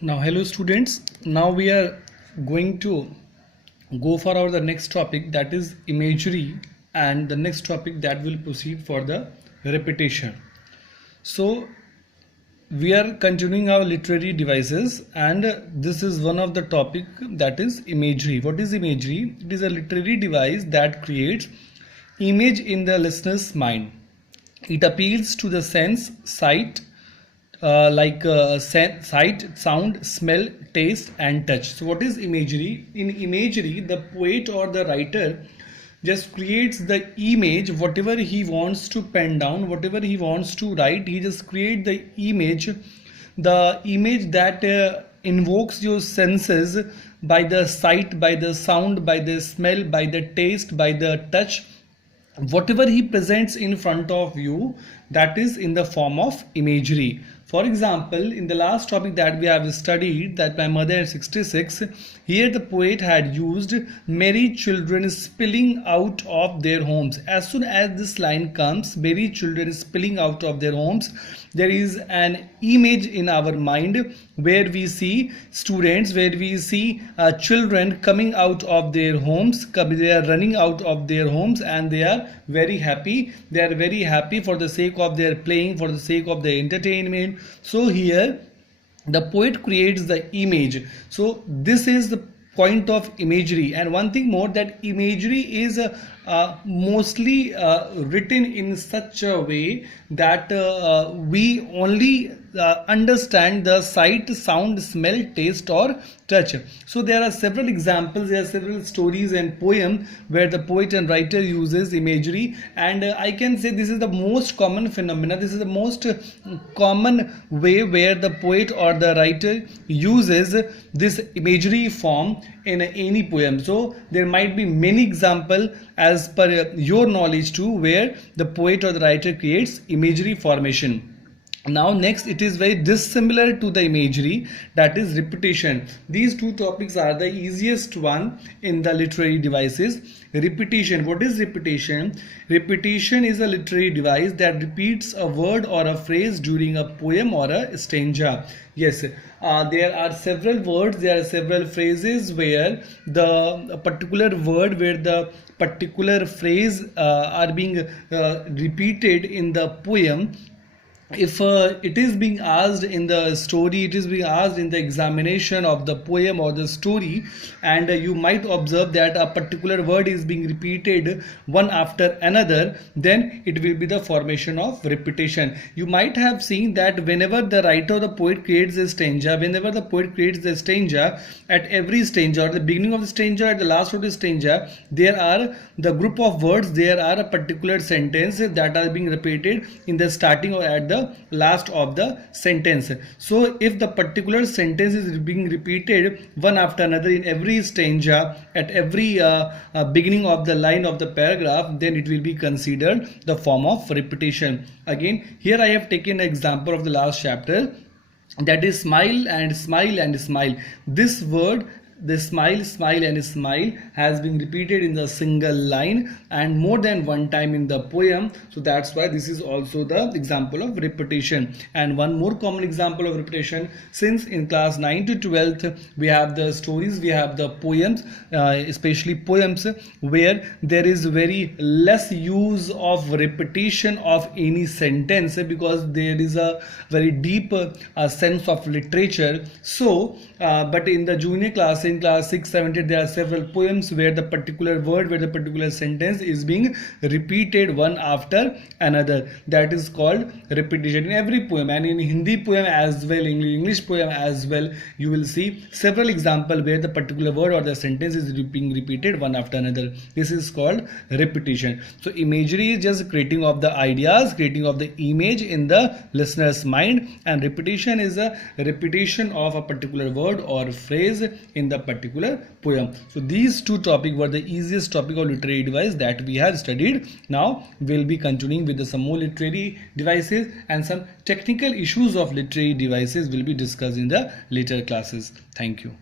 Now, hello students. Now we are going to go for the next topic, that is imagery, and the next topic that will proceed for the repetition. So we are continuing our literary devices, and this is one of the topic, that is imagery. What is imagery? It is a literary device that creates image in the listener's mind. It appeals to the sense, sight, sight, sound, smell, taste, and touch. So, what is imagery? In imagery, the poet or the writer just creates the image, whatever he wants to pen down, whatever he wants to write. He just create the image that invokes your senses by the sight, by the sound, by the smell, by the taste, by the touch. Whatever he presents in front of you, that is in the form of imagery. For example, in the last topic that we have studied, that my mother is 66, here the poet had used merry children spilling out of their homes. As soon as this line comes, merry children spilling out of their homes, there is an image in our mind where we see students, where we see children coming out of their homes. They are running out of their homes and they are very happy. They are very happy for the sake of their playing, for the sake of their entertainment. So here the poet creates the image. So this is the point of imagery. And one thing more, that imagery is mostly written in such a way that we only understand the sight, sound, smell, taste, or touch. So there are several examples, there are several stories and poems where the poet and writer uses imagery, and I can say this is the most common phenomena. This is the most common way where the poet or the writer uses this imagery form in any poem. So there might be many examples as per your knowledge too, where the poet or the writer creates imagery formation. Now next, it is very dissimilar to the imagery, that is repetition. These two topics are the easiest one in the literary devices. Repetition. What is repetition? Repetition is a literary device that repeats a word or a phrase during a poem or a stanza. Yes, there are several words, there are several phrases where the particular word, where the particular phrase are being repeated in the poem. If it is being asked in the story, it is being asked in the examination of the poem or the story, and you might observe that a particular word is being repeated one after another, then it will be the formation of repetition. You might have seen that whenever the writer or the poet creates a stanza, whenever the poet creates the stanza, at every stanza, or the beginning of the stanza, at the last of the stanza, there are the group of words, there are a particular sentence that are being repeated in the starting or at the last of the sentence. So if the particular sentence is being repeated one after another in every stanza, at every beginning of the line of the paragraph, then it will be considered the form of repetition. Again, here I have taken an example of the last chapter, that is smile and smile and smile. This word, the smile, smile and smile, has been repeated in the single line and more than one time in the poem. So that's why this is also the example of repetition. And one more common example of repetition, since in class 9 to 12th we have the stories, we have the poems, especially poems where there is very less use of repetition of any sentence, because there is a very deep sense of literature. So but in the junior class, in class 6, 7, 8, there are several poems where the particular word, where the particular sentence is being repeated one after another. That is called repetition in every poem, and in Hindi poem as well, English poem as well, you will see several examples where the particular word or the sentence is being repeated one after another. This is called repetition. So imagery is just creating of the ideas, creating of the image in the listener's mind, and repetition is a repetition of a particular word or phrase in the particular poem. So these two topics were the easiest topic of literary device that we have studied. Now we'll be continuing with some more literary devices, and some technical issues of literary devices will be discussed in the later classes. Thank you.